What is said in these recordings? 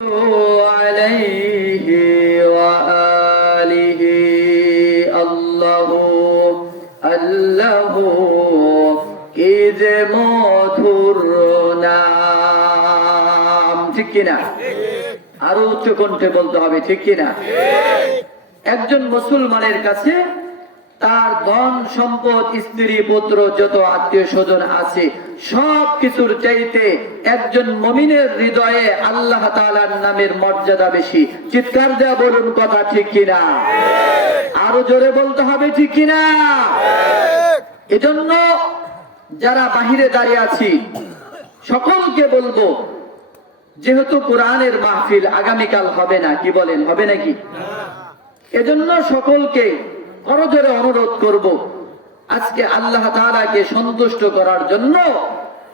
عليه وآله الله الله إذ মধুর নাম ঠিক কিনা আরো উচ্চ কণ্ঠে বলতে হবে ঠিক কিনা একজন মুসলমানের কাছে তার ধন সম্পদ স্ত্রী পুত্র যত আত্মীয় স্বজন আছে সব কিছুর চাইতে একজন মুমিনের হৃদয়ে আল্লাহ তাআলার নামের মর্যাদা বেশি। চিৎকার দেয়া বলুন কথা ঠিক কিনা আরো জোরে বলতে হবে ঠিক কিনা এজন্য যারা বাহিরে দাঁড়িয়ে আছি সকলকে বলবো, যেহেতু কোরআনের মাহফিল আগামীকাল হবে না, কি বলেন হবে নাকি? এজন্য সকলকে করজোরে অনুরোধ করব, আজকে আল্লাহ তাআলাকে সন্তুষ্ট করার জন্য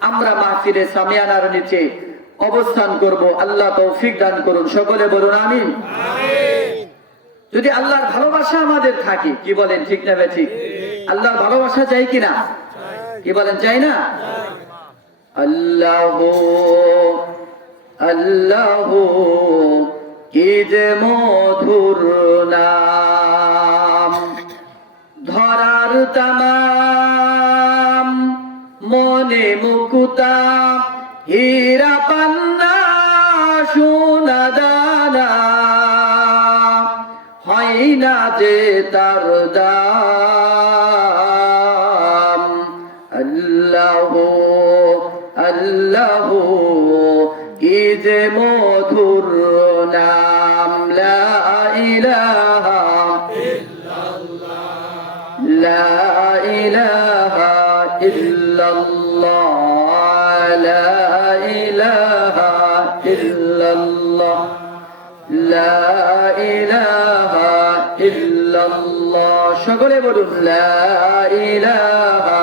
আমরা মাহফিলে সামিয়ানার নিচে অবস্থান করব। আল্লাহ তৌফিক দান করুন, সকলে বলুন আমিন। যদি আল্লাহর ভালোবাসা আমাদের থাকে, কি বলেন ঠিক না ঠিক? আল্লাহর ভালোবাসা চাই কিনা, কি বলেন চাই না? আল্লাহ আল্লাহ কি যে মধুর নাম, ধরার তামাম মনে মুকুতা হীরা পান্না সোনা দানা, হয় না যে তার দাম। আল্লাহ আল্লাহ কি যে মধুর নাম, লা ইলাহা লা ইলাহা ইল্লাল্লাহ, লা ইলাহা ইল্লাল্লাহ, লা ইলাহা ইল্লাল্লাহ। সকলে বলুন লা ইলাহা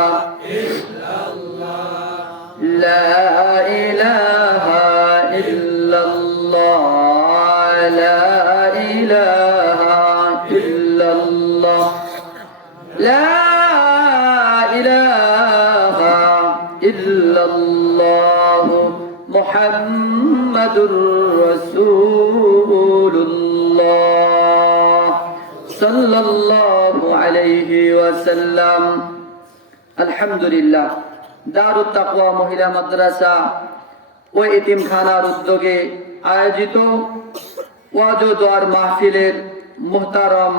ইল্লাল্লাহ, লা ইলাহা ইল্লাল্লাহ, লা ইলাহা ইল্লাল্লাহ, লা ইলাহা ইল্লাল্লাহ মুহাম্মাদুর রাসূলুল্লাহ সাল্লাল্লাহু আলাইহি ওয়াসাল্লাম। আলহামদুলিল্লাহ, দারুত তাকওয়া মহিলা মাদ্রাসা ও এতিমখানার উদ্যোগে আয়োজিত ওয়াজ ও দোয়ার মাহফিলের মুহতারম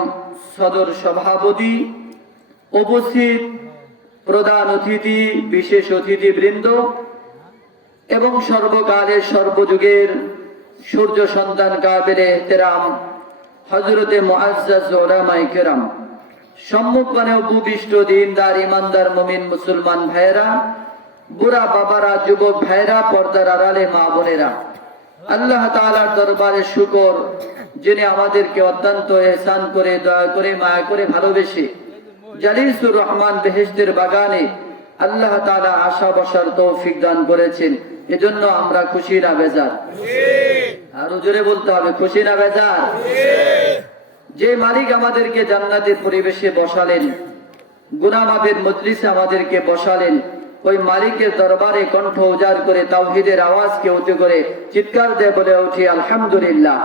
সদর সভাপতি, উপস্থিত প্রধান অতিথি, বিশেষ অতিথিবৃন্দ এবং সর্বকালের সর্বযুগের সূর্য সন্তান কাবিরে ইহতেরাম হযরতে মুআজ্জাজ উলামায়ে কেরাম, সম্মুখপানে উপবিষ্ট দিনদার ইমানদার মুমিন মুসলমান ভাইয়েরা, বুড়া বাবারা, যুবক ভাইয়েরা, পর্দার আড়ালে মা বোনেরা, আল্লাহ তাআলার দরবারে শুকর, যিনি আমাদেরকে অত্যন্ত ইহসান করে, দয়া করে, মায়া করে, ভালোবেসে জালিসুর রহমান বেহেশতের বাগানে আল্লাহ তাআলা আশা বসার তৌফিক দান করেছেন। এজন্য আমরা খুশি না বেজার? আরো জোরে বলতে হবে, খুশি না বেজার? যে মালিক আমাদেরকে জান্নাতের পরিবেশে বসালেন, গুনাহ মাফের মজলিসে আমাদেরকে বসালেন, ওই মালিকের দরবারে কণ্ঠ উজাড় করে তাওহীদের আওয়াজকে উঁচু করে চিৎকার দিয়ে বলে উঠি আলহামদুলিল্লাহ।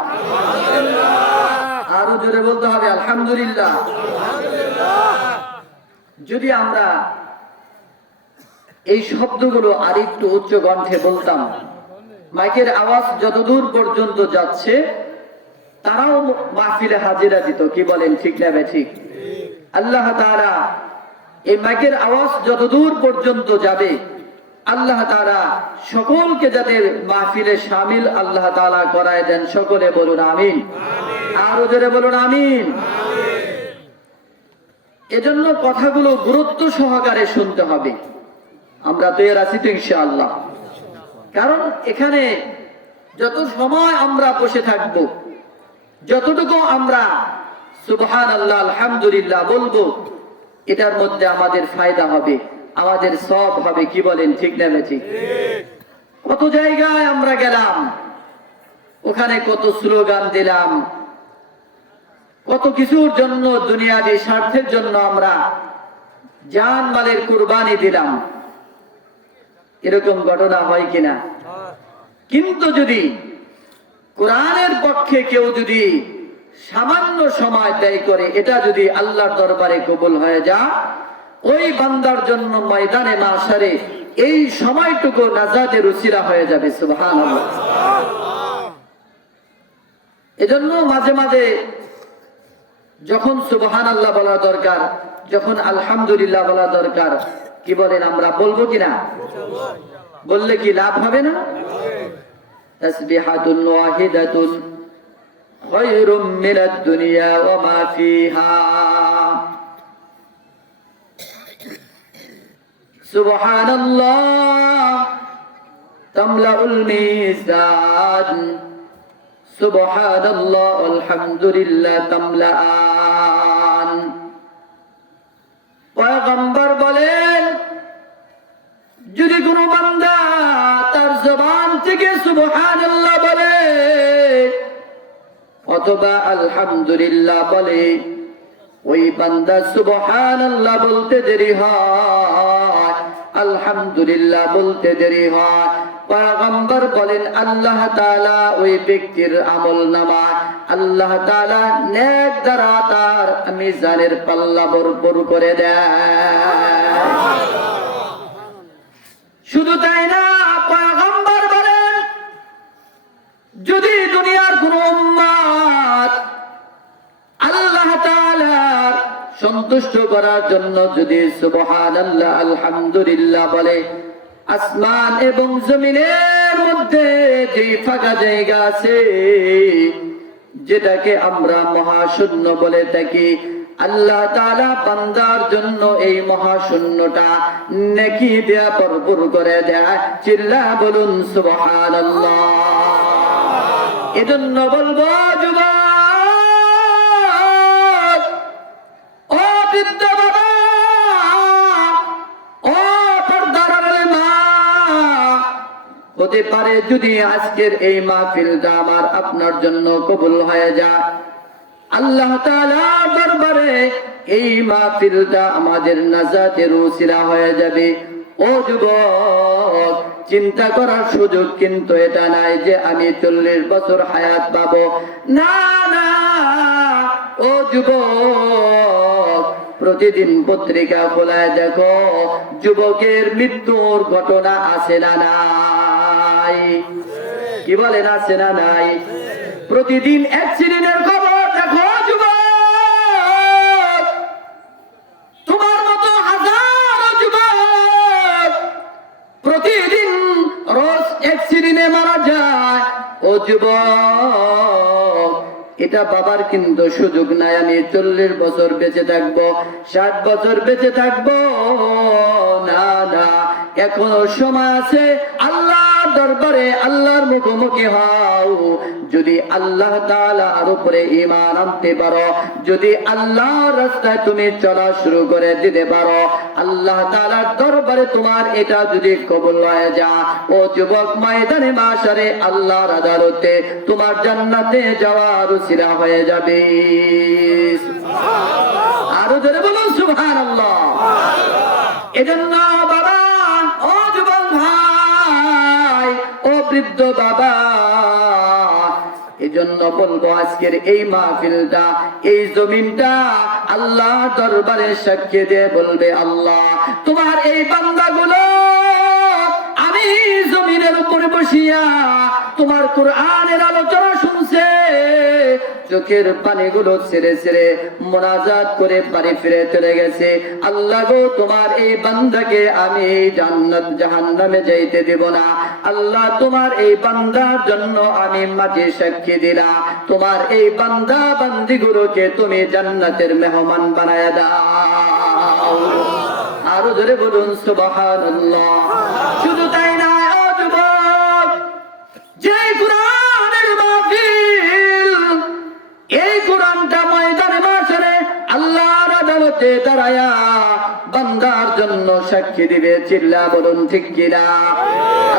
আরো জোরে বলতে হবে আলহামদুলিল্লাহ। যদি আমরা এই শব্দগুলো আরেকটু উচ্চ কণ্ঠে বলতাম, মাইকের আওয়াজ যতদূর পর্যন্ত যাচ্ছে তারাও মাহফিলে হাজিরা দিত, কি বলেন ঠিক না ঠিক? আল্লাহ তাআলা এই মাইকের আওয়াজ যতদূর পর্যন্ত যাবে আল্লাহ তাআলা সকলকে যাতে মাহফিলে শামিল আল্লাহ তাআলা করায় দেন, সকলে বলুন আমিন। আরো জোরে বলুন আমিন। এজন্য কথাগুলো গুরুত্ব সহকারে শুনতে হবে। আমরা তৈরি আছি তো ইনশাআল্লাহ? কারণ এখানে যত সময় আমরা বসে থাকব, যতটুকু আমরা সুবহানাল্লাহ আলহামদুলিল্লাহ বলবো, এটার মধ্যে আমাদের ফায়দা হবে, আমাদের সওয়াব হবে, কি বলেন ঠিক না ঠিক? কত জায়গায় আমরা গেলাম, ওখানে কত স্লোগান দিলাম, কত কিছুর জন্য, দুনিয়াবি স্বার্থের জন্য আমরা জান মালের কুরবানি দিলাম। এরকম ঘটনা হয় কিনা? কিন্তু যদি কোরআনের পক্ষে কেউ যদি সামান্য সময় ব্যয় করে, এটা যদি আল্লাহর দরবারে কবুল হয়ে যায়, ওই বান্দার জন্য ময়দানে মাশারে এই সময়টুকু নাজাতের উসিলা হয়ে যাবে। সুবহানাল্লাহ। এজন্য মাঝে মাঝে যখন সুবহানাল্লাহ বলা দরকার, যখন আলহামদুলিল্লাহ বলা দরকার, কি বলেন, আমরা বলবো কিনা? বললে কি লাভ হবে না? তাসবিহাতুন ওয়াহিদাতুন খায়রুম মিনাদ দুনিয়া ওয়া মা ফিহা। সুবহানাল্লাহ তামলাউল মিজান, সুবহানাল্লাহ আলহামদুলিল্লাহ তামলাআন। পয়গম্বর বলেন, যদি কোনো বান্দা তার জবান থেকে সুবহানাল্লাহ বলে অথবা আলহামদুলিল্লাহ বলে, ওই বান্দা সুবহানাল্লাহ বলতে দেরি হয়, আলহামদুলিল্লাহ বলতে দেরি হয়, পয়গম্বর বলেন আল্লাহ তাআলা ওই ব্যক্তির আমলনামায় আল্লাহ তাআলা নেক দ্বারা তার মিজানের পাল্লা ভরপুর করে দেয়। শুধু তাই না, পয়গম্বর বলেন, যদি দুনিয়ার কোন উম্মত আল্লাহ তাআলার সন্তুষ্ট করার জন্য যদি সুবহানাল্লাহ আলহামদুলিল্লাহ বলে, আসমান এবং জমিনের মধ্যে যে ফাঁকা জায়গা আছে, যেটাকে আমরা মহাশূন্য বলে থাকি, আল্লাহ তাআলা বান্দার জন্য এই মহাশূন্যটা নেকি দেয়া ভরপুর করে দেয়। চিল্লা বলুন সুবহানাল্লাহ। এজন্য বলবো যুবক, ও বৃদ্ধ বাবা, ও পর্দার মা, হতে পারে যদি আজকের এই মাহফিলটা আমার আপনার জন্য কবুল হয়ে যায়, আল্লাহ তাআলার দরবারে এই মাহফিলটা আমাদের নাজাতের উসিলা হয়ে যাবে। ও যুবক, চিন্তা করার সুযোগ কিন্তু এটা নাই যে আমি 40 বছর হায়াত পাবো। না না, ও যুবক, প্রতিদিন পত্রিকা খোলায় দেখো, যুবকের মৃত্যুর ঘটনা আছে না নাই? কি বলেন, আছে না নাই? প্রতিদিন অ্যাক্সিডেন্টের খবর দেখো যুবক, তোমার মতো হাজার যুবক প্রতিদিন রোজ অ্যাক্সিডেন্টে মারা যায়। ও যুবক, এটা বাবার কিন্তু সুযোগ নাই আমি 40 বছর বেঁচে থাকবো, 60 বছর বেঁচে থাকবো। না না, এখনো সময় আছে। আল্লাহর দরবারে আল্লাহর মুখোমুখি হও। যদি আল্লাহ তাআলার উপরে ঈমান আনতে পারো, যদি আল্লাহর রাস্তায় তুমি চলা শুরু করে দিতে পারো, আল্লাহ তাআলার দরবারে তোমার এটা যদি কবুল হয়ে যায়, ও যুবক, ময়দানে মাশারে আল্লাহর আদালতে তোমার জান্নাতে যাওয়ার উসিলা হয়ে যাবে। আরো জোরে বলুন সুবহানাল্লাহ। এজন্য বাবা, ও যুবক ভাই, ও বৃদ্ধ বাবা, এজন্য বলবো আজকের এই মাহফিলটা, এই জমিনটা আল্লাহ দরবারে সাক্ষী দিয়ে বলবে, আল্লাহ তোমার এই বান্দাগুলো আমি জমিনের উপরে বসিয়া তোমার কোরআনের আলোচনা শুনছে, চোখের পানিগুলো ছেড়ে ছেড়ে মোনাজাত করে বাড়ি ফিরে চলে গেছে। আল্লাহ গো, তোমার এই বান্দাকে আমি জান্নাত জাহান্নামে যাইতে দেব না। আল্লাহ, তোমার এই বান্দার জন্য আমি মাটি সাক্ষী দিলাম, তোমার এই বান্দা বান্দিগুলোকে তুমি জান্নাতের মেহমান বানায় দাও। আরো ধরে বলুন সুবহানাল্লাহ। শুধু তাই না, ও যুবক, যে কোরআনের মাহফিল, এই কোরআনটা ময়দানে মাশারে আল্লাহর আদালতে দাঁড়ায়া বান্দার জন্য সাক্ষী দিবে। চিল্লা বলুন ঠিক কিনা?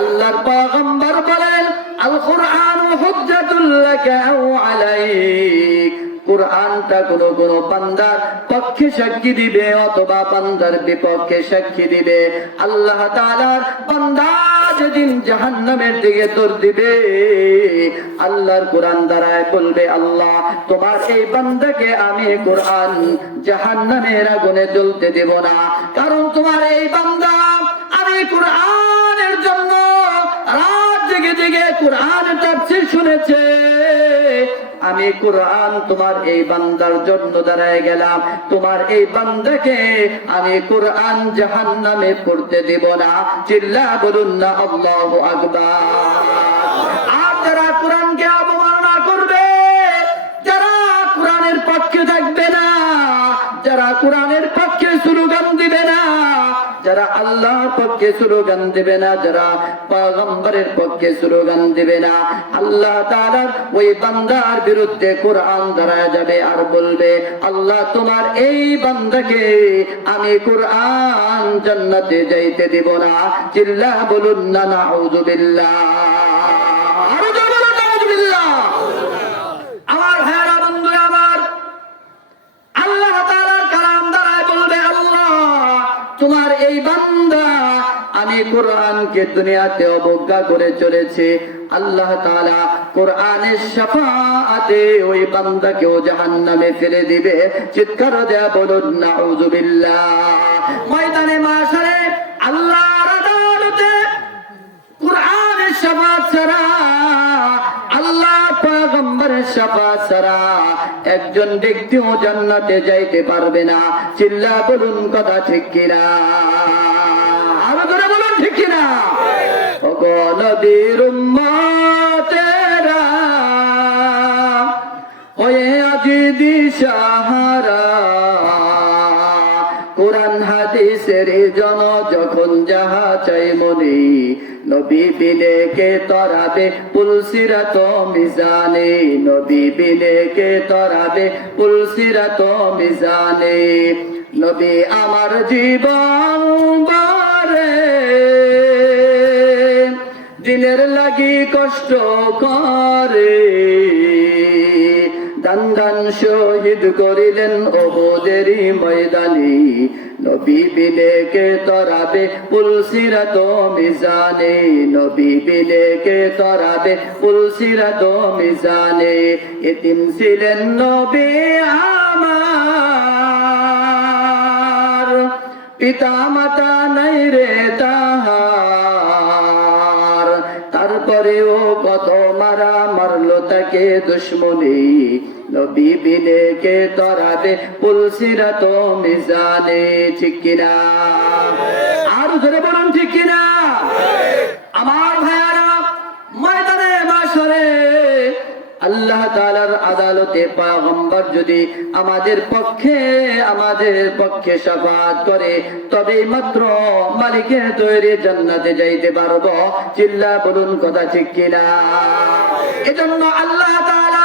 আল্লাহর পয়গম্বর বলেন, আল কুরআন হুজ্জাতুল লাকা আও আলাইক। কোরআনটা কোন কোন বান্দার পক্ষে সাক্ষী দিবে অথবা বান্দার বিপক্ষে সাক্ষী দিবে। আল্লাহ তাআলার বান্দা যেদিন জাহান্নামের দিকে দৌড় দিবে, আল্লাহর কোরআন দ্বারায় বলবে, আল্লাহ তোমার এই বান্দাকে আমি কোরআন জাহান্নামের আগুনে জ্বলতে দেব না, কারণ তোমার এই বান্দা আমি কোরআনের জন্য রাত জেগে জেগে কোরআনের তাফসীর শুনেছে। আমি কোরআন তোমার এই বান্দার জন্য দাঁড়ায় গেলাম, তোমার এই বান্দাকে আমি কোরআন জাহান্নামে পড়তে দেব না। চিল্লা বলুন না আল্লাহু আকবার। আর যারা কোরআনকে অবমাননা করবে, যারা কোরআনের পক্ষে থাকবে না, যারা কোরআনের পক্ষে স্লোগান দিবে না, যারা আল্লাহর পক্ষে স্লোগান দিবে না, যারা পয়গম্বরের পক্ষে স্লোগান দিবে না, আল্লাহ তাআলার ওই বান্দার বিরুদ্ধে কোরআন দাঁড়ায় যাবে আর বলবে, আল্লাহ তোমার এই বান্দাকে আমি কোরআন জান্নাতে যাইতে দিব না। চিল্লা বলুন না নাউযুবিল্লাহ। আরো জোরে বলুন নাউযুবিল্লাহ। আমার ভাইরা বন্ধুরা আমার, আল্লাহ তাআলার কালাম দ্বারায় বলবে, আল্লাহ তোমার এই বান্দা আমি কোরআনকে দুনিয়াতে অবজ্ঞা করে চলেছে, আল্লাহ তাআলা কোরআনের শাফাআতে ওই বান্দাকেও জাহান্নামে ফেলে দিবে। চিৎকার দেয়া বলুন নাউযুবিল্লাহ। ময়দানে মাশারে আল্লাহর আদালতে কোরআনের শাফাআত ছাড়া, আল্লাহ পয়গম্বরের শাফাআত ছাড়া একজন ব্যক্তিও জান্নাতে যাইতে পারবে না। চিল্লা বলুন কথা ঠিক কিনা? আরো করে বলুন ঠিক কিনা? ওগো নবীর উম্মতেরা ওয়ে আজি দিশাহারা, কোরআন হাদিসের জন যখন যাহা চাই মনে, নবী বিনে কে তরাবে পুলসিরাত মিজানে, নবী বিনে কে তরাবে পুলসিরাত মিজানে। নবী আমার জীবন বারে দিনের লাগি কষ্ট করে, দান দান শহীদ করিলেন ওহুদেরই ময়দানে, নবী বিনে কে তরাবে পুলসিরাত মিজানে, নবী বিনে কে তরাবে পুলসিরাত মিজানে। এতিম ছিলেন নবী আমার, পিতা মাতা নাই রে তাহার, তারপরেও কত মারা মারলো তাকে দুশ্মনী, নবী বিনে কে তরাবে পুলসিরাত মিজানে। ঠিক কিনা? আর ধরে বলুন ঠিক কিনা? আমার ভাইয়ারা, ময়দানে মাশরে আল্লাহ তাআলার আদালতে পয়গম্বর যদি আমাদের পক্ষে শাফাআত করে, তবে মাত্র মালিকের তৈরি জান্নাতে যাইতে পারবো। চিল্লা বলুন কথা ঠিক কিনা? এজন্য আল্লাহ তাআলা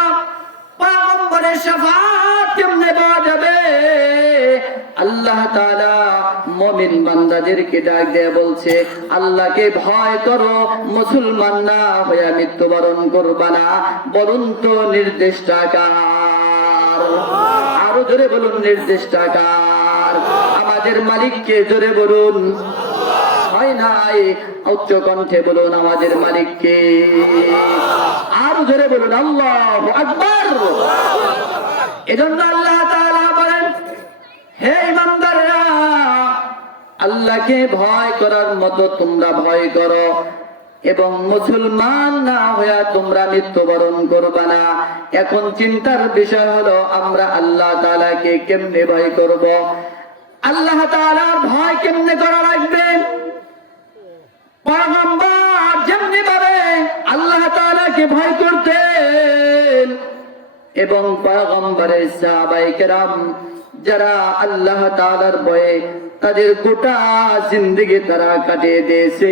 পয়গম্বরের শাফাআত কেমনে পাওয়া যাবে? আল্লাহ তাআলা মুমিন বান্দাদেরকে ডাক দিয়ে বলছে, আল্লাহকে ভয় করো, মুসলমান না হয়ে মৃত্যুবরণ করবা না। বলুন তো নির্দেশটা কার? আরো জোরে বলুন নির্দেশটা কার? আমাদের মালিককে জোরে বলুন। হয় নাই? উচ্চ কণ্ঠে বলুন আমাদের মালিককে। আরো জোরে বলুন আল্লাহু আকবার। এজন্য আল্লাহ তাআলা বলেন, হে ইমানদাররা, আল্লাহকে ভয় করার মতো তোমরা ভয় করো, এবং মুসলমান না হইয়া তোমরা মৃত্যুবরণ করবা না। এখন চিন্তার বিষয় হলো, আমরা আল্লাহ তাআলাকে কেমনে ভয় করব? আল্লাহ তাআলার ভয় কেমনে করা লাগবে? পয়গম্বর যেমনি ভাবে আল্লাহ তাআলাকে ভয় করতেন, এবং পয়গম্বরের সাহাবায়ে কেরাম যারা আল্লাহ তাআলার ভয়ে তাদের গোটা জিন্দেগি তারা কাটিয়ে দিয়েছে,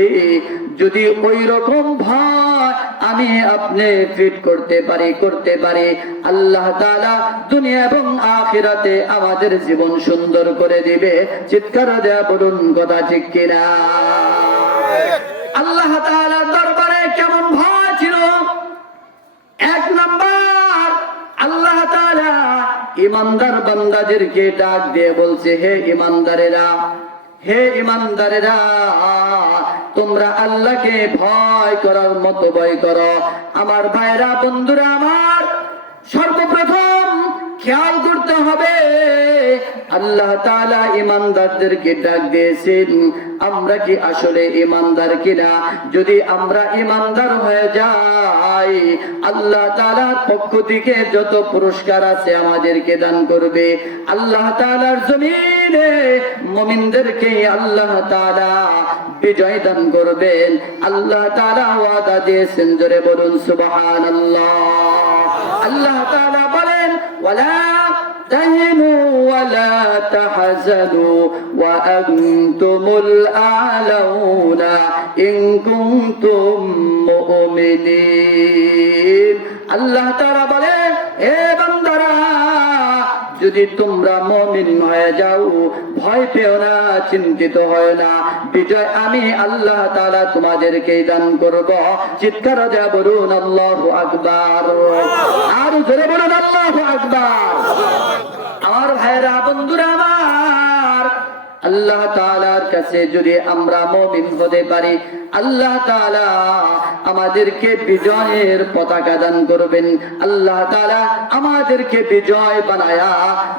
যদি ওই রকম ভয় আমি আপনি ফিট করতে পারি, আল্লাহ তাআলা দুনিয়া এবং আখিরাতে আমাদের জীবন সুন্দর করে দিবে। চিৎকার দেয়া বলুন কথা ঠিক কিনা? আল্লাহ তাআলার দরবারে কেমন ভয় ছিল? এক নাম্বার, আল্লাহ তাআলা ইমানদার বান্দাদেরকে ডাক দিয়ে বলছে, হে ইমানদারেরা, তোমরা আল্লাহকে ভয় করার মতো ভয় করো। আমার ভাইরা, বন্ধুরা আমার, সর্বপ্রথম খেয়াল করতে হবে আল্লাহ তাআলা ঈমানদারদেরকে ডাক দিয়েছেন, আমরা কি আসলে ঈমানদার কিনা? যদি আমরা ঈমানদার হয়ে যাই, আল্লাহ তাআলার পক্ষ থেকে যত পুরস্কার আছে আমাদেরকে দান করবে। আল্লাহ তাআলার জমিনে মুমিনদেরকে আল্লাহ তাআলা বিজয় দান করবেন। আল্লাহ তাআলা ওয়াদা দিয়েছেন, জোরে বলুন সুবহানাল্লাহ। আল্লাহ তাআলা বলেন, ওয়ালা তাহিনু ওয়ালা তাহজানু ওয়া আনতুমুল আ'লাউনা ইন কুনতুম মুমিনিন। আল্লাহ তাআলা বলেন, হে বান্দারা, যদি তোমরা মুমিন হয়ে যাও, ভয় পেও না, চিন্তিত হয় না, বিজয় আমি আল্লাহ তাআলা তোমাদেরকে দান করব। চিৎকার দিয়ে বলুন আল্লাহু আকবার। আর জোরে বলুন আল্লাহু আকবার। আমার ভাইরা, বন্ধুরা আমার, আল্লাহ তাআলার কাছে যদি আমরা মুমিন হতে পারি, আল্লাহ তাআলা আমাদেরকে বিজয়ের পতাকা দান করবেন। আল্লাহ তাআলা আমাদেরকে বিজয় বানায়া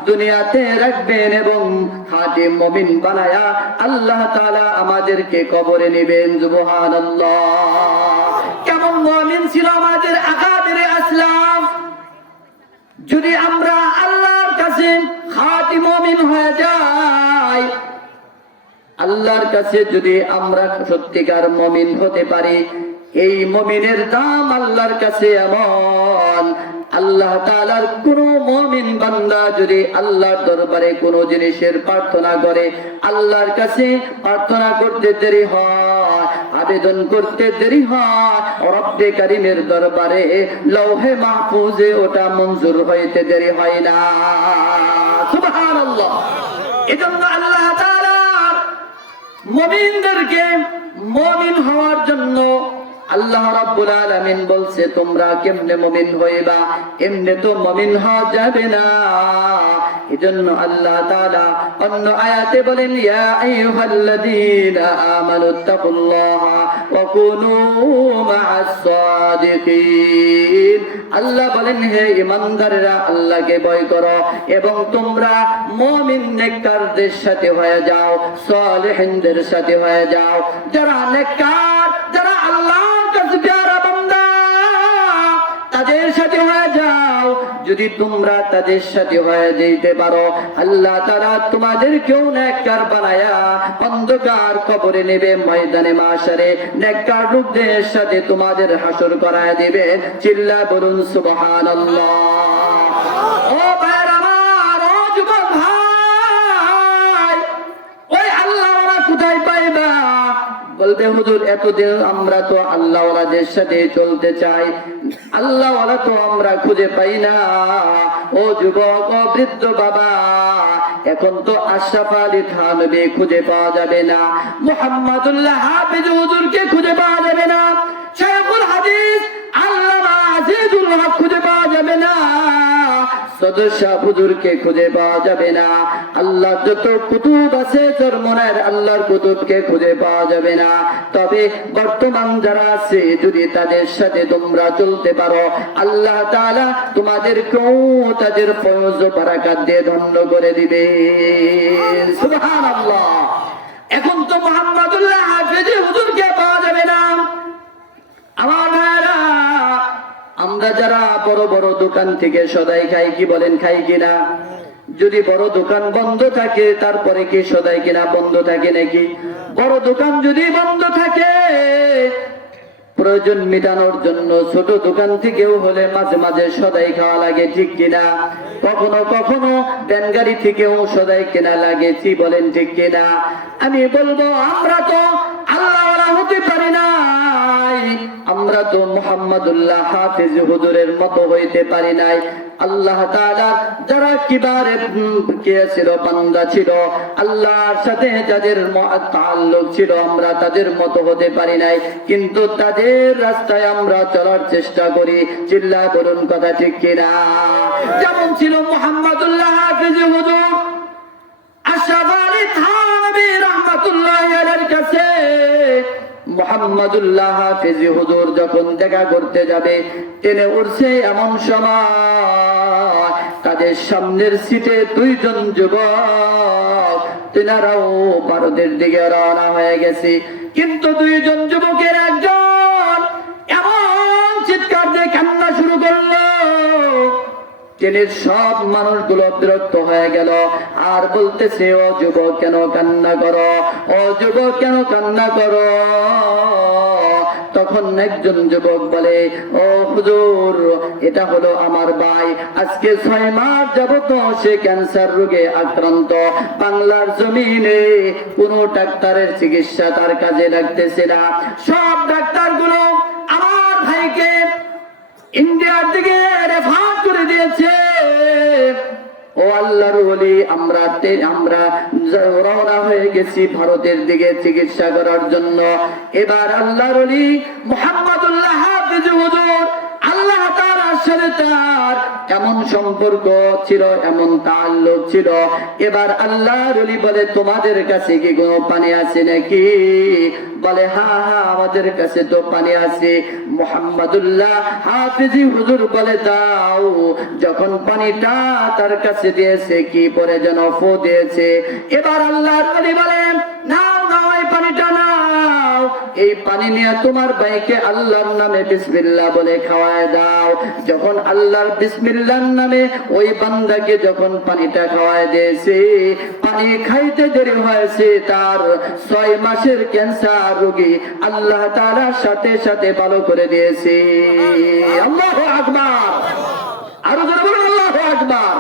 দুনিয়াতে রাখবেন এবং খাঁটি মুমিন বানায়া আল্লাহ তাআলা আমাদেরকে কবরে নেবেন। সুবহানাল্লাহ। কেমন মুমিন ছিল আমাদের আকাবেরে আসলাফ? যদি আমরা আল্লাহর কাছে খাঁটি মুমিন হয়ে যাই, আল্লাহর কাছে যদি আমরা সত্যিকার মুমিন হতে পারি, এই মুমিনের দাম আল্লাহর কাছে এমন, আল্লাহ তাআলার কোন মুমিন বান্দা যদি আল্লাহর দরবারে কোন জিনিসের প্রার্থনা করে, আল্লাহর কাছে প্রার্থনা করতে দেরি হয়, আবেদন করতে দেরি হয়, রব্বে কারীমের দরবারে লৌহে মাহফুজে ওটা মঞ্জুর হইতে দেরি হয় না। সুবহানাল্লাহ। এজন্য আল্লাহ তাআলা মুমিনদেরকে মুমিন হওয়ার জন্য আল্লাহ রাব্বুল আলামিন বলছে, তোমরা কেমনে মুমিন হইবা? এমনি তো মুমিন হওয়া যাবে না। এজন্য আল্লাহ তাআলা অন্য আয়াতে বলেন, ইয়া আইয়ুহাল্লাযীনা আমানুত্তাকুল্লাহা ওয়া কুনু মা'আস সাদিকিন। আল্লাহ বলেন, হে ঈমানদাররা, আল্লাহকে ভয় করো এবং তোমরা মুমিন নেককারদের সাথে হয়ে যাও, সালেহিনদের সাথে হয়ে যাও। যারা নেককার, যারা আল্লাহর কাছে প্যারা বান্দা, তাদের সাথে হয়ে যাও। যদি তোমরা তাদের সাথে হয়ে যেতে পারো, আল্লাহ তাআলা তোমাদেরকেও নেককার বানায়া অন্ধকার কবরে নেবে, ময়দানে মাশারে নেককার লোকদের সাথে তোমাদের হাসর করায় দিবে। চিল্লা বলুন সুবহানাল্লাহ। ও ভাইরা আমার, ও যুবক ভাই, ওই আল্লাহ ওরা কোথায় পাইবা? বলবে, হুজুর এতদিন আমরা তো আল্লাহ ওয়ালাদের সাথে চলতে চাই, আল্লাহ ওয়ালা তো আমরা খুঁজে পাই না। ও যুবক, ও বৃদ্ধ বাবা, এখন তো আশরাফ আলী থানভী খুঁজে পাওয়া যাবে না, মুহাম্মদুল্লাহ হাফিজ হুজুরকে খুঁজে পাওয়া যাবে না, শাইখুল হাদিস আল্লামা আজিজুল হক খুঁজে পাওয়া যাবে না, সদস্য হুজুরকে খুঁজে পাওয়া যাবে না। আল্লাহ যত কুতুব আছে চরমনার আল্লাহর কুতুবকে খুঁজে পাওয়া যাবে না। তবে বর্তমান যারা আছে, যদি তাদের সাথে তোমরা চলতে পারো, আল্লাহ তাআলা তোমাদেরকেও তাদের ফয়জ ও বারাকাত দিয়ে ধন্য করে দিবে। সুবহানাল্লাহ। এখন তো মুহাম্মদুল্লাহ হাফিজ হুজুরকে পাওয়া যাবে না। আমার ভাইরা, আমরা যারা বড় বড় দোকান থেকে সদাই খাই, কি বলেন, খাই কিনা? যদি বড় দোকান বন্ধ থাকে, তারপরে কি সদাই কিনা বন্ধ থাকে নাকি? বড় দোকান যদি বন্ধ থাকে, প্রয়োজন মেটানোর জন্য ছোট দোকান থেকেও হলে মাঝে মাঝে সদাই খাওয়া লাগে, ঠিক কিনা? কখনো কখনো ভ্যান গাড়ি থেকেও সদাই কেনা লাগে, কি বলেন, ঠিক কিনা? আমি বলবো, আমরা তো আল্লাহ ওয়ালা হতে পারি নাই, আমরা তো মুহাম্মদুল্লাহ হাফিজ হুজুরের মতো হইতে পারি নাই। আল্লাহ তাআলা যারা কিবারে কে ছিল, বান্দা ছিল, আল্লাহর সাথে যাদের তাআল্লুক ছিল, আমরা তাদের মতো হতে পারি নাই, কিন্তু তাদের রাস্তায় আমরা চলার চেষ্টা করি। চিল্লা বলুন কথা ঠিক কিনা? যেমন ছিল মুহাম্মদুল্লাহ হাফিজ হুজুর, আশরাফ আলী থানভী রাহমাতুল্লাহি আলাইহির কাছে মুহাম্মাদুল্লাহ হাফেজি হুজুর যখন দেখা করতে যাবে, টেনে উঠছে এমন সময় তাদের সামনের সিটে দুইজন যুবক, তেনারাও ভারতের দিকে রওনা হয়ে গেছে। কিন্তু দুইজন যুবকের একজন এমন চিৎকার দিয়ে কান্না শুরু করলো, ট্রেনের সব মানুষগুলো বিরক্ত হয়ে গেল আর বলতেছে, ও যুবক কেন কান্না করো, ও যুবক কেন কান্না করো। তখন একজন যুবক বলে, ও হুজুর, এটা হলো আমার ভাই, আজকে 6 মাস যাবত সে ক্যান্সার রোগে আক্রান্ত। বাংলার জমিনে কোনো ডাক্তারের চিকিৎসা তার কাজে লাগতেছে না। সব ডাক্তারগুলো আমার ভাইকে ইন্ডিয়ার দিকে রেফার করে দিয়েছে। ও আল্লাহর ওলি, আমরা রওনা হয়ে গেছি ভারতের দিকে চিকিৎসা করার জন্য। এবার আল্লাহর ওলি মুহাম্মাদুল্লাহ হাফেজ হুজুর, আল্লাহ তাআলার সাথে তার এমন সম্পর্ক ছিল, এমন তাআল্লুক ছিল। এবার আল্লাহর ওলি বলে, তোমাদের কাছে কি কোনো পানি আছে নাকি? বলে, হ্যাঁ হ্যাঁ, আমাদের কাছে তো পানি আছে। মুহাম্মাদুল্লাহ হাফেজি হুজুর বলে, দাও। যখন পানিটা তার কাছে দিয়েছে, কি পরে যেন ফু দিয়েছে। এবার আল্লাহর ওলি বলেন, নাও নাও, এই পানিটা নাও, এই পানি নিয়ে তোমার ভাইকে আল্লাহর নামে বিসমিল্লাহ বলে খাওয়ায় দাও। যখন আল্লাহর বিসমিল্লাহর নামে ওই বান্দাকে যখন পানিটা খাওয়ায় দিয়েছে, পানি খাইতে দেরি হয়েছে, তার 6 মাসের ক্যান্সার রোগী আল্লাহ তাআলার সাথে সাথে ভালো করে দিয়েছে। আল্লাহু আকবার, আরো জোরে বলুন আল্লাহু আকবার।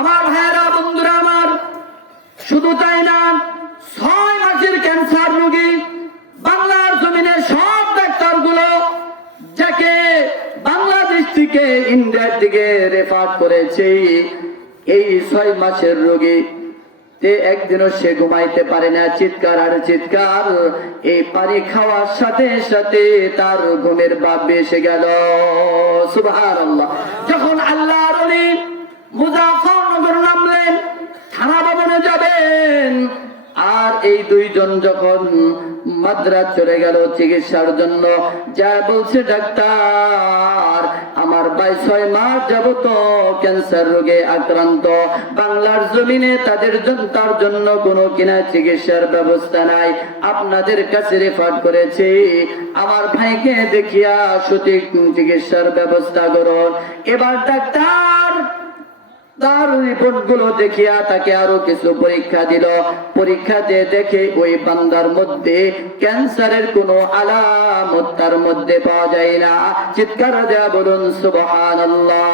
আমার ভাইয়েরা, বন্ধুরা আমার, শুধু তাই না, 6 মাসের ক্যান্সার রোগী বাংলার জমিনে সব ডাক্তারগুলো যাকে বাংলাদেশ থেকে ইন্ডিয়ার দিকে রেফার করেছে, এই 6 মাসের রোগী একদিনও সে ঘুমাইতে পারে না, চিৎকার আর চিৎকার। এই পানি খাওয়ার সাথে সাথে তার ঘুমের ভাব এসে গেল। সুবহানাল্লাহ। যখন আল্লাহর ওলি মুজাফফরনগর নামলেন, থানা ভবনে যাবেন, আর এই দুইজন যখন মাদ্রাজ চলে গেল চিকিৎসার জন্য, যা বলছে, ডাক্তার, আমার ভাই 6 মাস যাবত ক্যান্সার রোগে আক্রান্ত, বাংলার জমিনে তার জন্য কোনো কিনা চিকিৎসার ব্যবস্থা নাই, আপনাদের কাছে রেফার করেছি, আমার ভাইকে দেখিয়া সঠিক চিকিৎসার ব্যবস্থা করুন। এবার ডাক্তার তার রিপোর্ট গুলো দেখিয়া তাকে আরো কিছু পরীক্ষা দিল। পরীক্ষা দিয়ে দেখে ওই বান্দার মধ্যে ক্যান্সারের কোনো আলামত তার মধ্যে পাওয়া যায় না। চিৎকার দেয়া বলুন সুবহানাল্লাহ।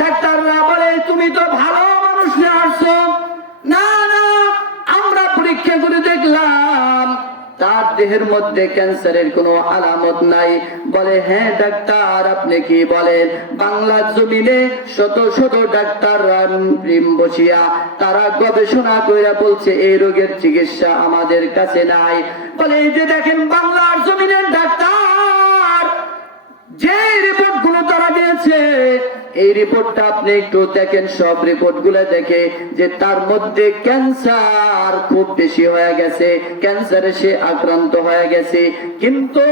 ডাক্তাররা বলে, তুমি তো ভালো মানুষ নিয়ে আসছো। না না, আমরা পরীক্ষা করে দেখলাম তার দেহের মধ্যে ক্যান্সারের কোনো আলামত নাই। বলে, হ্যাঁ ডাক্তার, আপনি কি বলেন? বাংলার জমিনে শত শত ডাক্তার বসিয়া তারা গবেষণা কইরা বলছে এই রোগের চিকিৎসা আমাদের কাছে নাই। বলে, এই যে দেখেন বাংলার জমিনের ডাক্তার যে রিপোর্ট গুলো তারা দিয়েছে, এই রিপোর্টটা আপনি একটু দেখেন, সব রিপোর্ট গুলো দেখে যে তার মধ্যে ক্যান্সার খুব বেশি হয়ে গেছে, ক্যান্সারে সে আক্রান্ত হয়ে গেছে। কিন্তু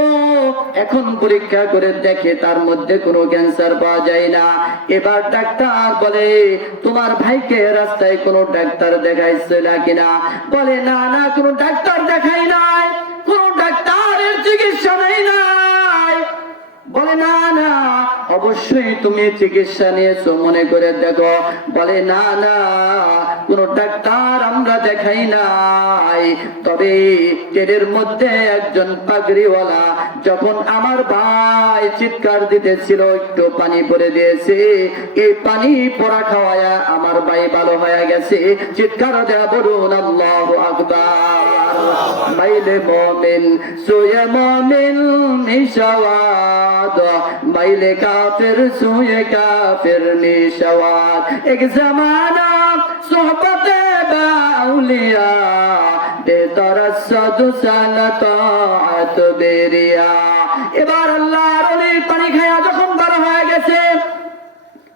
এখন পরীক্ষা করে দেখে তার মধ্যে কোনো ক্যান্সার পাওয়া যায় না। এবার ডাক্তার বলে, তোমার ভাইকে রাস্তায় কোনো ডাক্তার দেখাইছে কিনা? বলে, না না, কোনো ডাক্তার দেখাই নাই, কোনো ডাক্তারের চিকিৎসা নেই নাই। বলে, না না, অবশ্যই তুমি চিকিৎসা নিয়েছো, মনে করে দেখো। বলে, না না, কোন ডাক্তার আমরা দেখাই নাই, তবে ট্রেনের মধ্যে একজন পাগড়িওয়ালা যখন আমার ভাই চিৎকার দিতেছিল, একটু পানি পরে দিয়েছে, এই পানি পড়া খাওয়ায়া আমার ভাই ভালো হয়ে গেছে। চিৎকার দেয়া বলুন আল্লাহু আকবার। মাইলে মুমিন সুয়ে মুমিন নিশাওয়াত, মাইলে কাফির সুয়ে কাফির নিশাওয়াত। এক জামানা সোহবতে বাউলিয়া বেতরসদ সালাত বেরিয়া। এবার আল্লাহর ওলি পানি খায়া যখন বড় হয়ে গেছে,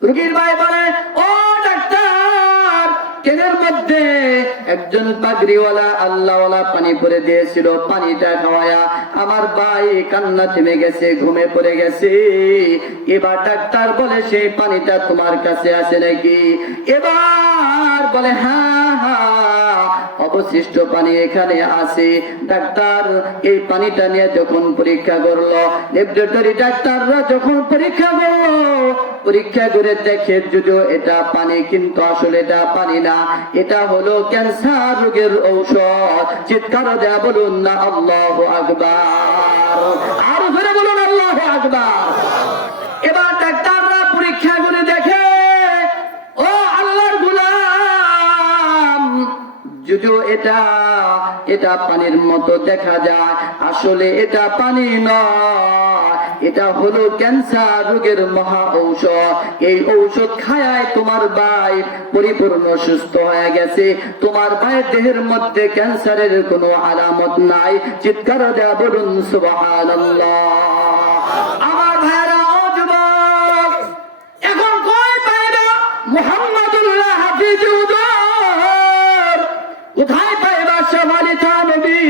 রোগীর ভাই বলে, ও ডাক্তার, কেনের মধ্যে একজন পাগড়িওয়ালা আল্লাহওয়ালা পানি পরে দিয়েছিল, পানিটা খাওয়ায়া আমার ভাই কান্না থেমে গেছে, ঘুমে পড়ে গেছে। এবার ডাক্তার বলে সেই পানিটা তোমার কাছে আছে নাকি? এবার বলে হ্যাঁ হ্যাঁ, অবশিষ্ট পানি এখানে আছে। ডাক্তার এই পানিটা নিয়ে যখন পরীক্ষা করলো, ল্যাবরেটরি ডাক্তাররা যখন পরীক্ষা করলো, পরীক্ষা করে দেখে যদিও এটা পানি, কিন্তু আসলে এটা পানি না, এটা হলো ক্যান্সার রোগের ঔষধ। চিৎকার দেয়া বলুন না আল্লাহু আকবার, আরো ধরে বলুন আল্লাহু আকবার। এবার ডাক্তাররা পরীক্ষা করে দেখে, ও আল্লাহর গোলাম, যদিও এটা পানির মতো দেখা যায়, আসলে এটা পানি নয়, এটা হলো ক্যান্সার রোগের মহা ঔষধ। এই ঔষধ খায় তোমার ভাই পরিপূর্ণ সুস্থ হয়ে গেছে, তোমার ভাইয়ের দেহের মধ্যে ক্যান্সারের কোনো আলামত নাই। চিৎকার দেয়া বলুন সুবহানাল্লাহ। আমার ভাইরা, ও যুবক, এখন কই পাইবা মুহাম্মাদুল্লাহ হাফিজুল্লাহ, কোথায় পাইবা শামালি নবী?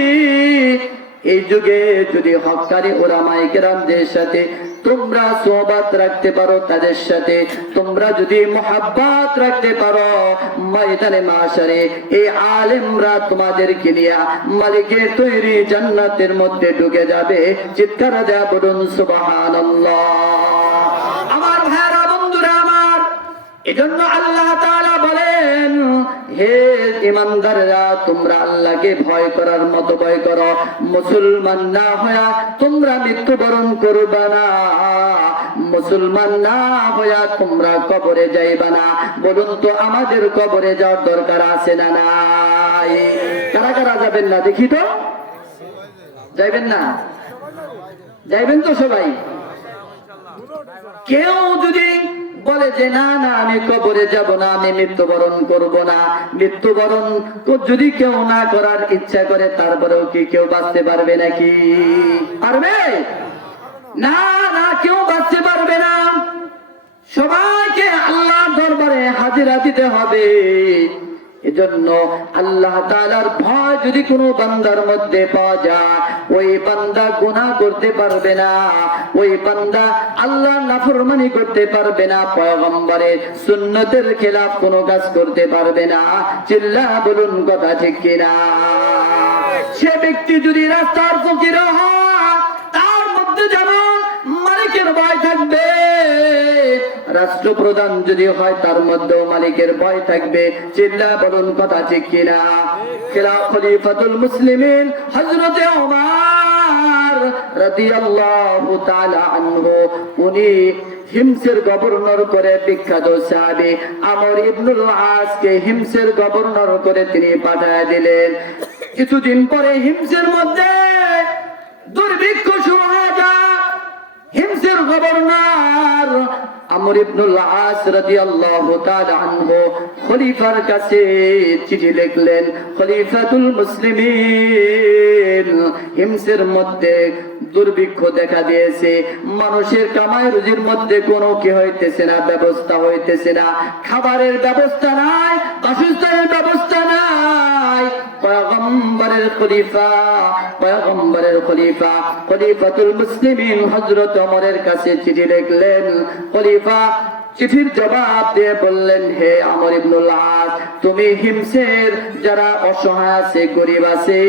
এই যুগে যদি হক্কানি ওলামায়ে কেরামদের সাথে তোমরা সোহবত রাখতে পারো, তাদের সাথে তোমরা যদি মুহাব্বত রাখতে পারো, ময়দানে মাশারে এই আলেমরা তোমাদেরকে নিয়ে মালিকের তৈরি জান্নাতের মধ্যে ঢুকে যাবে। চিৎকার দেয়া বলুন সুবহানাল্লাহ। আমার ভাইরা, বন্ধুরা আমার, এজন্য আল্লাহ তাআলা বলেন, হে ঈমানদাররা, তোমরা আল্লাহকে ভয় করার মতো ভয় করো। মুসলমান না হয়া তোমরা মৃত্যুবরণ করবা না, মুসলমান না হয়া তোমরা কবরে যাইবা না। বলুন তো, আমাদের কবরে যাওয়ার দরকার আছে না নাই? কারা কারা যাবেন না দেখি তো? যাইবেন না? যাইবেন তো সবাই? কেউ যদি বলে যে না না, আমি কবরে যাব না, আমি মৃত্যুবরণ করব না, মৃত্যুবরণ যদি কেউ না করার ইচ্ছা করে, তারপরেও কি কেউ বাঁচতে পারবে নাকি? পারবে না, না, কেউ বাঁচতে পারবে না। সবাইকে আল্লাহর দরবারে হাজিরা দিতে হবে। এজন্য আল্লাহ তাআলার ভয় যদি কোনো বান্দার মধ্যে পাওয়া যায়, ওই বান্দা গুনাহ করতে পারবে না, ওই বান্দা আল্লাহর নাফরমানি করতে পারবে না, পয়গম্বরের সুন্নতের খেলাফ কোনো কাজ করতে পারবে না। চিল্লা বলুন কথা ঠিক কিনা? সে ব্যক্তি যদি রাস্তার ফকির হয়, তার মধ্যে যেমন মালিকের ভয় থাকবে, রাষ্ট্রপ্রধান যদি হয় তার মধ্যেও মালিকের ভয় থাকবে। চিল্লা বলুন কথা ঠিক কিনা? খলিফাতুল মুসলিমিন হযরত ওমর রাদিয়াল্লাহু তাআলা আনহু, উনি হিমসের গভর্নর করে বিখ্যাত সাহাবী আমর ইবনুল আসকে হিমসের গভর্নর করে তিনি পাঠিয়ে দিলেন। কিছুদিন পরে হিমসের মধ্যে দুর্ভিক্ষ শুরু হয়ে যায়। হিমসের গভর্নর আমর ইবনুল আস রাদিয়াল্লাহু তাআলা আনহু খলিফার কাছে চিঠি লিখলেন, খলিফাতুল মুসলিমিন, হিমসের মধ্যে দুর্ভিক্ষ দেখা দিয়েছে, মানুষের কামাই রুজির মধ্যে কোনো কি হইতেছে না, ব্যবস্থা হইতেছে না, খাবারের ব্যবস্থা নাই, বাসস্থানের ব্যবস্থা নাই। পয়গম্বরের খলিফা খলিফাতুল মুসলিমিন হযরত ওমরের কাছে চিঠি লিখলেন। খলিফা চিঠির জবাব দিয়ে বললেন, হে আমর ইবনুল আস, তুমি হিমসের যারা অসহায় আছে, গরিব আছে,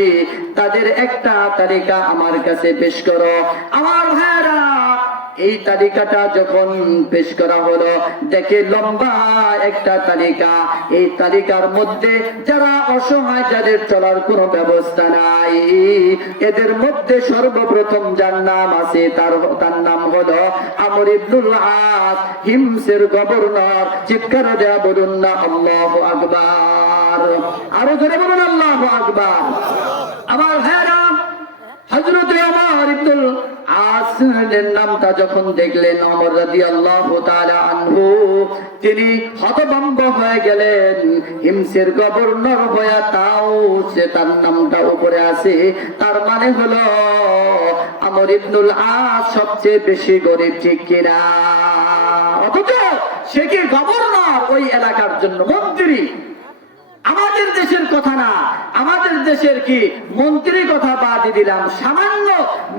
তাদের একটা তালিকা আমার কাছে পেশ করো। আমার ভাইরা, এই তালিকাটা যখন পেশ করা হলো, দেখে লম্বা একটা তালিকা। এই তালিকার মধ্যে যারা অসহায়, যাদের চলার কোনো ব্যবস্থা নাই, এদের মধ্যে সর্বপ্রথম যার নাম আছে তার নাম হলো আমর ইবনুল আস, হিমসের গভর্নর। চিৎকার দেয়া বলুন না আল্লাহু আকবার, আরো জোরে বলুন আল্লাহু আকবার। আমার ভাইরা, হযরত ওমর ইবনুল আসের নামটা যখন দেখলেন ওমর রাদিয়াল্লাহু তাআলা আনহু, তিনি হতভম্ব হয়ে গেলেন। হিমসের গভর্নর হয়ে তাও সে তার নামটা উপরে আছে, তার মানে হলো আমর ইবনুল আস সবচেয়ে বেশি গরিব, ঠিক কিনা? অথচ সে কি গভর্নর, ওই এলাকার জন্য মন্ত্রী। আমাদের দেশের কথা না, আমাদের দেশের কি মন্ত্রীর কথা বাদই দিলাম, সামান্য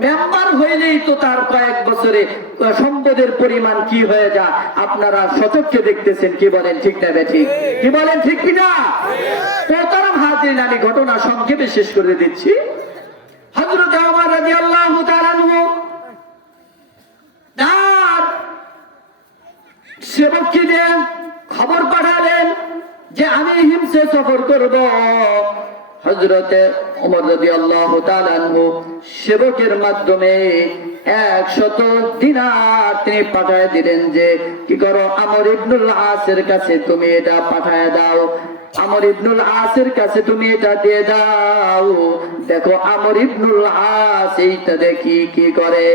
মেম্বার হইলেই তো তার কয়েক বছরে সম্পদের পরিমাণ কি হয়ে যায় আপনারা সচক্ষে দেখতেছেন। কি বলেন ঠিক না ঠিক? কি বলেন ঠিক কিনা? প্রথম হাজির আমি ঘটনা সংক্ষেপে শেষ করে দিচ্ছি। হযরত ওমর রাদিয়াল্লাহু তাআলা আনহু তার সেবককে দিয়ে খবর পাঠালেন যে আমি হিমসে সফর করব। হযরতে ওমর রাদিয়াল্লাহু তাআলা আনহু সেবকের মাধ্যমে 100 দিনার তিনি পাঠায় দিলেন যে কি করো, আমর ইবনুল আসের কাছে তুমি এটা পাঠায় দাও, আমর ইবনুল আসের কাছে তুমি এটা দিয়ে দাও। দেখো আমর ইবনুল আস এইটা দেখি কি করে।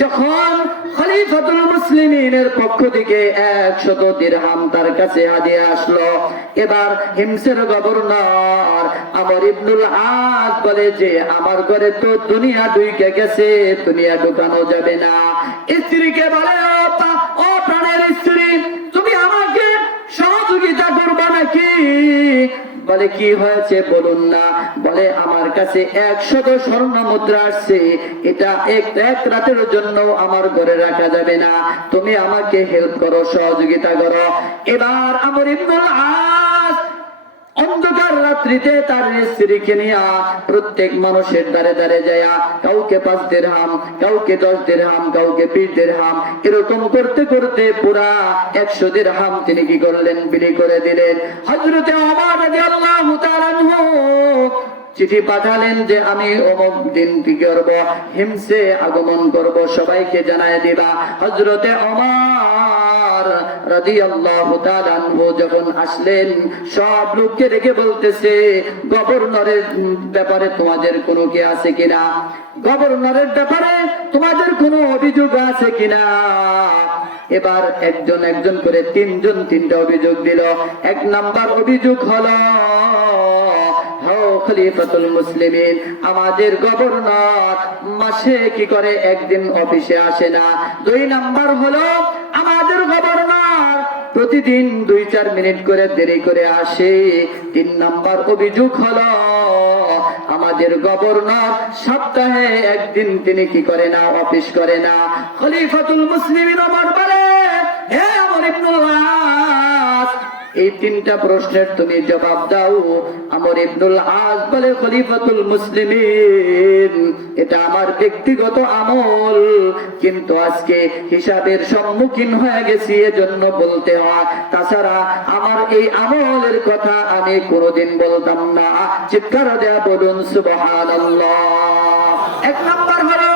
যখন খলিফাতুল মুসলিমিনের পক্ষ থেকে 100 দিরহাম তার কাছে হাদিয়া আসলো, এবার হিমসের গভর্নর আমর ইবনুল আস বলে যে আমার ঘরে তো দুনিয়া ঢুকে গেছে, দুনিয়া ঢুকানো যাবে না। স্ত্রীকে বলে ও প্রাণের স্ত্রী, তুমি আমাকে সহযোগিতা করবে নাকি? বলে কি হয়েছে বলুন না। বলে আমার কাছে 100 স্বর্ণ মুদ্রা আসছে, এটা এক রাতের জন্য আমার ঘরে রাখা যাবে না, তুমি আমাকে হেল্প করো, সহযোগিতা করো। এবার আমর ইবনুল আস অন্ধকার রাত্রিতে তার স্ত্রীকে নিয়ে প্রত্যেক মানুষের দ্বারে দ্বারে যায়, কাউকে 5 দিরহাম, কাউকে 10 দিরহাম, কাউকে 20 দিরহাম, এরকম করতে করতে পুরা 100 দিরহাম তিনি কি করলেন, বিলি করে দিলেন। হযরতে ওমর রাদিয়াল্লাহু তাআলা আনহু চিঠি পাঠালেন যে আমি অমুক দিন কি করব, হিমসে আগমন করব, সবাইকে জানায় দিবা। হযরতে ওমর রাদিয়াল্লাহু তাআলা আনহু যখন আসলেন, সব লোককে দেখে বলতেছে গভর্নরের ব্যাপারে তোমাদের কোনো কি আছে কিনা, গভর্নরের ব্যাপারে তোমাদের কোনো অভিযোগ আছে কিনা। এবার একজন একজন করে 3 জন 3টা অভিযোগ দিল। 1 নাম্বার অভিযোগ হলো, খলিফাতুল মুসলিমিন আমাদের গভর্নর মাসে কি করে একদিন অফিসে আসে না। 2 নাম্বার হলো আমাদের গভর্নর প্রতিদিন 2-4 মিনিট করে দেরি করে আসে। 3 নাম্বার অভিযোগ হলো আমাদের গভর্নর সপ্তাহে একদিন তিনি কি করে না, অফিস করে না। খলিফাতুল মুসলিমিন ওমর বলে, হে ওমর ইবনুল আস, এই 3টা প্রশ্নের তুমি জবাব দাও। আমর ইবনুল আস বলে, খলিফাতুল মুসলিমিন এটা আমার ব্যক্তিগত আমল, কিন্তু আজকে হিসাবের সম্মুখীন হয়ে গেছি এজন্য বলতে হয়, তাছাড়া আমার এই আমলের কথা আমি কোনোদিন বলতাম না। চিৎকার দেয়া বলুন সুবহানাল্লাহ। 1 নাম্বার হলো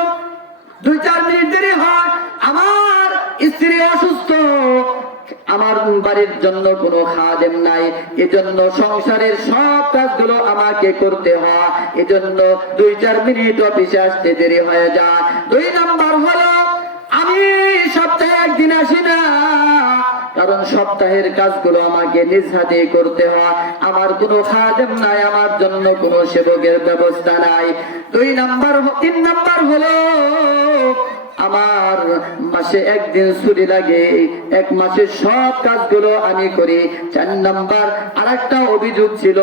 2-4 মিনিট দেরি হয়, আমার স্ত্রী অসুস্থ, আমার বাড়ির জন্য কোনো খাদেম নাই, এজন্য সংসারের সব কাজগুলো আমাকে করতে হয়, এজন্য 2-4 মিনিট অফিসে আসতে দেরি হয়ে যায়। 2 নাম্বার হলো আমি সপ্তাহে একদিন আসি না, কারণ সপ্তাহের কাজগুলো আমাকে নিজ হাতে করতে হয়, আমার কোনো খাদেম নাই, আমার জন্য কোনো সেবকের ব্যবস্থা নাই। 3 নাম্বার হলো আমার মাসে একদিন ছুটি লাগে, 1 মাসের সব কাজগুলো আমি করি। 4 নাম্বার আরেকটা অভিযোগ ছিল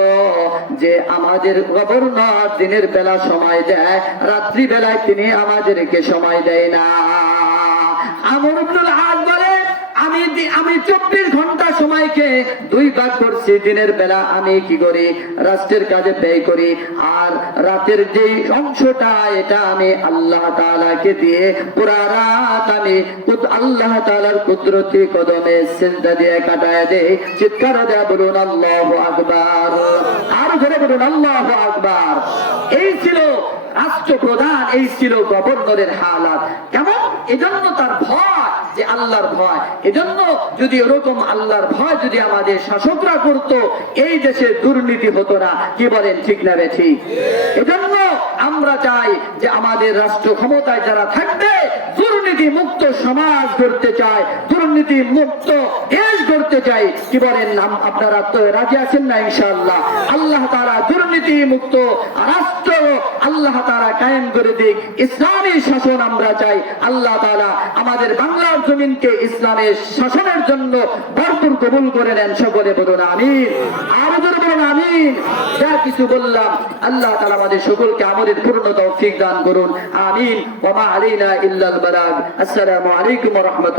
যে আমাদের গভর্নর দিনের বেলা সময় দেয়, রাত্রি বেলায় তিনি আমাদেরকে সময় দেয় না। আমর ইবনুল আস বলে, আমি 24 ঘন্টা সময়কে 2 ভাগ করছি, দিনের বেলা আমি কি করি, রাষ্ট্রের কাজে ব্যয় করি, আর রাতের যে অংশটা এটা আমি আল্লাহ তাআলাকে দিয়ে পুরা রাত আমি আল্লাহ তাআলার কুদরতি কদমে সিজদা দিয়ে কাটায় দেই। চিৎকার দেয়া বলুন আল্লাহু আকবার, আর জোরে বলুন আল্লাহু আকবার। এই ছিল রাষ্ট্রপ্রধান, এই ছিল গভর্নরের হালাত। কেমন? এজন্য তার ভয়, যে আল্লাহর ভয়। এজন্য যদি এরকম আল্লাহর ভয় যদি আমাদের শাসকরা করত, এই দেশে দুর্নীতি হতো না। কি বলেন ঠিক না ঠিক? এজন্য আমরা চাই যে আমাদের রাষ্ট্র ক্ষমতায় যারা থাকবে, দুর্নীতি মুক্ত সমাজ করতে চায়, দুর্নীতি মুক্ত দেশ করতে চাই। কি বলেন? আপনারা তো রাজি আছেন না? ইনশাআল্লাহ আল্লাহ তাআলা দুর্নীতি মুক্ত রাষ্ট্র আল্লাহ তাআলা কায়েম করে দিক। ইসলামী শাসন আমরা চাই। আল্লাহ তাআলা আমাদের বাংলার জমিনকে ইসলামের শাসনের জন্য ভরপুর কবুল করে নেন। সকলে বলুন আমিন। আর বলুন আমিন। যা কিছু বললাম আল্লাহ তাআলা আমাদের সকলকে আমলের পূর্ণ তৌফিক দান করুন, আমিন। ওয়া মা আলাইনা ইল্লাল বালাগ। আসসালামু আলাইকুম ওয়া রাহমাতুল্লাহ।